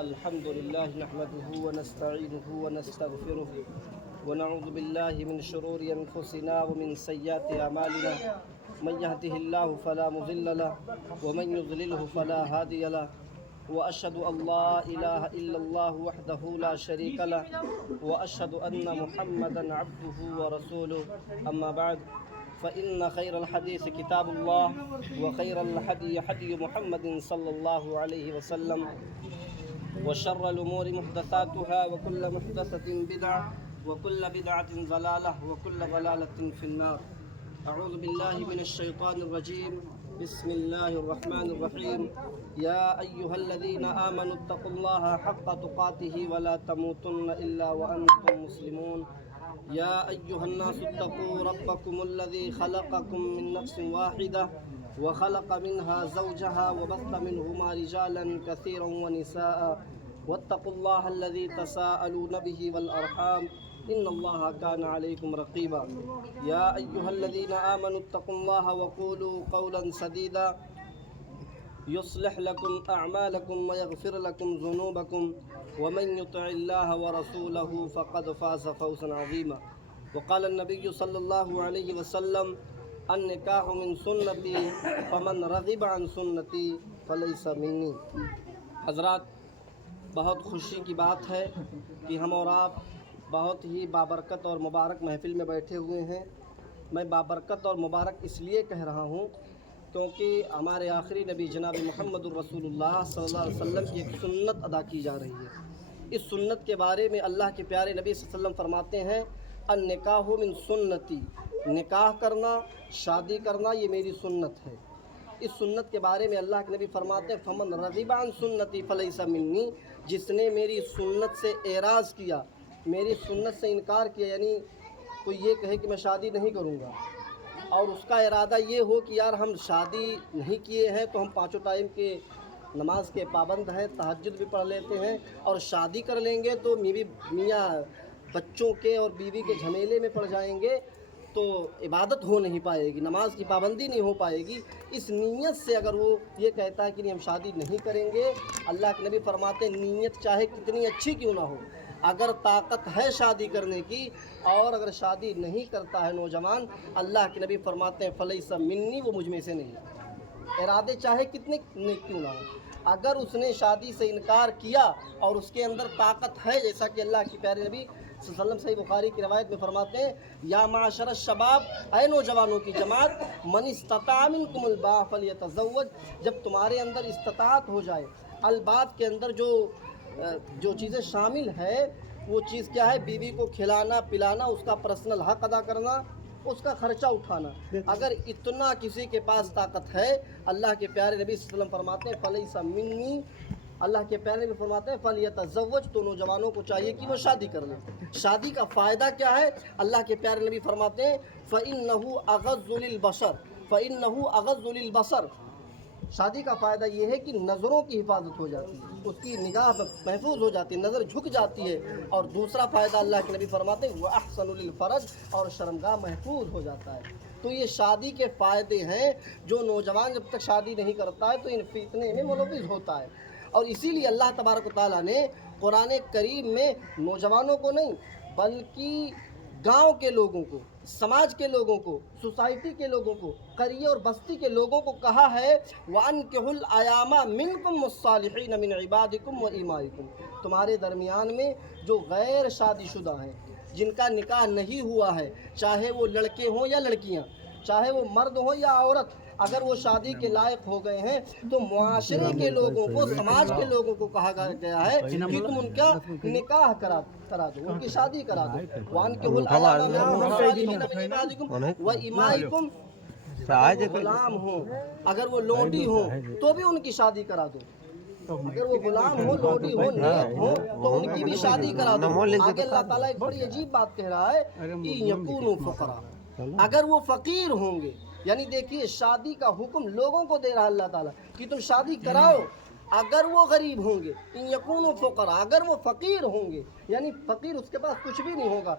الحمد لله نحمده ونستعينه ونستغفره ونعوذ بالله من شرور أنفسنا ومن سيئات أعمالنا من يهده الله فلا مضل له ومن يضلله فلا هادي له وأشهد أن لا إله إلا الله وحده لا شريك له وأشهد أن محمدا عبده ورسوله أما بعد فإن خير الحديث كتاب الله وخير الهدي هدي محمد صلى الله عليه وسلم وشر الأمور محدثاتها وكل محدثة بدعة وكل بدعة ضلالة وكل ضلالة في النار. أعوذ بالله من الشيطان الرجيم. بسم الله الرحمن الرحيم. يا أيها الذين آمنوا اتقوا الله حق تقاته ولا تموتن إلا وأنتم مسلمون. يا أيها الناس اتقوا ربكم الذي خلقكم من نفس واحدة وخلق منها زوجها وبث منهما رجالا كثيرا ونساء واتقوا الله الذي تساءلون به والأرحام إن الله كان عليكم رقيبا. يا أيها الذين آمنوا اتقوا الله وقولوا قولا سديدا يصلح لكم أعمالكم ويغفر لكم ذنوبكم ومن يطع الله ورسوله فقد فاز فوزا عظيما. وقال النبي صلى الله عليه وسلم النکاح من سنتی فمن رغب عن سنتی فلیس منی. حضرات، بہت خوشی کی بات ہے کہ ہم اور آپ بہت ہی بابرکت اور مبارک محفل میں بیٹھے ہوئے ہیں. میں بابرکت اور مبارک اس لیے کہہ رہا ہوں کیونکہ ہمارے آخری نبی جناب محمد الرسول اللہ صلی اللہ علیہ وسلم کی ایک سنت ادا کی جا رہی ہے. اس سنت کے بارے میں اللہ کے پیارے نبی صلی اللہ علیہ وسلم فرماتے ہیں النکاح من سنتی، نکاح کرنا، شادی کرنا یہ میری سنت ہے. اس سنت کے بارے میں اللہ کے نبی فرماتے ہیں فمن رغب عن سنتی فلیس منی، جس نے میری سنت سے اعراض کیا، میری سنت سے انکار کیا، یعنی کوئی یہ کہے کہ میں شادی نہیں کروں گا اور اس کا ارادہ یہ ہو کہ یار ہم شادی نہیں کیے ہیں تو ہم پانچوں ٹائم کے نماز کے پابند ہیں، تہجد بھی پڑھ لیتے ہیں، اور شادی کر لیں گے تو میاں بچوں کے اور بیوی کے جھمیلے میں پڑ جائیں گے تو عبادت ہو نہیں پائے گی، نماز کی پابندی نہیں ہو پائے گی. اس نیت سے اگر وہ یہ کہتا ہے کہ نہیں ہم شادی نہیں کریں گے، اللہ کے نبی فرماتے ہیں نیت چاہے کتنی اچھی کیوں نہ ہو، اگر طاقت ہے شادی کرنے کی اور اگر شادی نہیں کرتا ہے نوجوان، اللہ کے نبی فرماتے ہیں فلیس منی، وہ مجھ میں سے نہیں. ارادے چاہے کتنے نیک کیوں نہ ہو، اگر اس نے شادی سے انکار کیا اور اس کے اندر طاقت ہے، جیسا کہ اللہ کے پیارے نبی صلی اللہ علیہ وسلم صحیح بخاری کی روایت میں فرماتے ہیں یا معاشر الشباب، اے نوجوانوں کی جماعت، من استطاع منکم الباء فلیتزوج، جب تمہارے اندر استطاعت ہو جائے. الباء کے اندر جو چیزیں شامل ہے وہ چیز کیا ہے؟ بیوی کو کھلانا پلانا، اس کا پرسنل حق ادا کرنا، اس کا خرچہ اٹھانا. اگر اتنا کسی کے پاس طاقت ہے، اللہ کے پیارے نبی صلی اللہ علیہ وسلم فرماتے ہیں فلیس منی، اللہ کے پیارے نبی فرماتے ہیں فلیتزوج، تو نوجوانوں کو چاہیے کہ وہ شادی کر لیں. شادی کا فائدہ کیا ہے؟ اللہ کے پیارے نبی فرماتے ہیں فإنه أغض للبصر، فإنه أغض للبصر. شادی کا فائدہ یہ ہے کہ نظروں کی حفاظت ہو جاتی ہے، اس کی نگاہ محفوظ ہو جاتی ہے، نظر جھک جاتی ہے. اور دوسرا فائدہ اللہ کے نبی فرماتے ہیں وأحسن للفرج، اور شرمگاہ محفوظ ہو جاتا ہے. تو یہ شادی کے فائدے ہیں. جو نوجوان جب تک شادی نہیں کرتا ہے تو ان فتنے میں ملوث ہوتا ہے. اور اسی لیے اللہ تبارک و تعالیٰ نے قرآن کریم میں نوجوانوں کو نہیں بلکہ گاؤں کے لوگوں کو، سماج کے لوگوں کو، سوسائٹی کے لوگوں کو، قریے اور بستی کے لوگوں کو کہا ہے وَأَنكِحُوا الْأَيَامَ مِنكُمْ وَالصَّالِحِينَ مِنْ عِبَادِكُمْ وَإِمَائِكُمْ، تمہارے درمیان میں جو غیر شادی شدہ ہیں، جن کا نکاح نہیں ہوا ہے، چاہے وہ لڑکے ہوں یا لڑکیاں، چاہے وہ مرد ہوں یا عورت، اگر وہ شادی کے لائق ہو گئے ہیں تو معاشرے کے لوگوں کو، سماج کے لوگوں کو کہا گیا ہے کہ تم ان کا نکاح کرا دو، ان کی شادی کرا دو. وَأَنكِحُوا الْأَيَامَ مِنكُمْ وَالصَّالِحِينَ مِنْ عِبَادِكُمْ وَإِمَائِكُمْ، اگر وہ غلام ہوں، اگر وہ لونڈی ہوں تو بھی ان کی شادی کرا دو. اگر وہ غلام ہو، لونڈی ہو، نیک ہو تو ان کی بھی شادی کرا دو. آگے اللہ تعالیٰ ایک بڑی عجیب بات کہہ رہا ہے إِن يَكُونُوا فُقَرَاءَ، اگر وہ فقیر ہوں گے. یعنی دیکھیے شادی کا حکم لوگوں کو دے رہا اللہ تعالیٰ کہ تم شادی کراؤ. اگر وہ غریب ہوں گے، ان یکونوا فقراء، اگر وہ فقیر ہوں گے، یعنی فقیر اس کے پاس کچھ بھی نہیں ہوگا،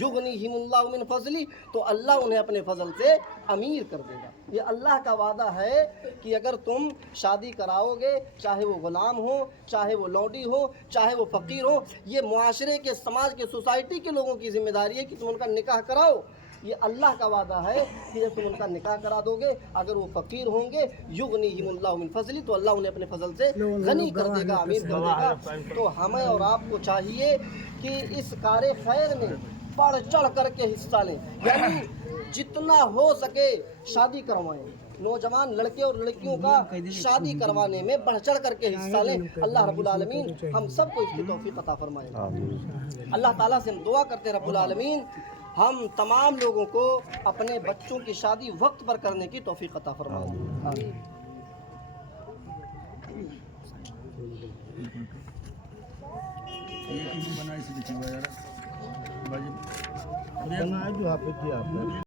یغنیہم اللہ من فضلی، تو اللہ انہیں اپنے فضل سے امیر کر دے گا۔ یہ اللہ کا وعدہ ہے کہ اگر تم شادی کراؤ گے، چاہے وہ غلام ہو، چاہے وہ لونڈی ہو، چاہے وہ فقیر ہو، یہ معاشرے کے، سماج کے، سوسائٹی کے لوگوں کی ذمہ داری ہے کہ تم ان کا نکاح کراؤ۔ یہ اللہ کا وعدہ ہے کہ جب تم ان کا نکاح کرا دو گے، اگر وہ فقیر ہوں گے، یغنیہم اللہ من فضلی، تو اللہ انہیں اپنے فضل سے غنی کر دے گا، امیر کر دے گا۔ تو ہمیں اور آپ کو چاہیے کہ اس کار خیر میں بڑھ چڑھ کر کے حصہ لیں، یعنی جتنا ہو سکے شادی کروائیں۔ نوجوان لڑکے اور لڑکیوں کا شادی کروانے میں بڑھ چڑھ کر کے حصہ لیں۔ اللہ رب العالمین ہم سب کو اس کی توفیق عطا فرمائے۔ اللہ تعالیٰ سے ہم دعا کرتے ہیں رب العالمین ہم تمام لوگوں کو اپنے بچوں کی شادی وقت پر کرنے کی توفیق عطا فرمائے۔ آمین۔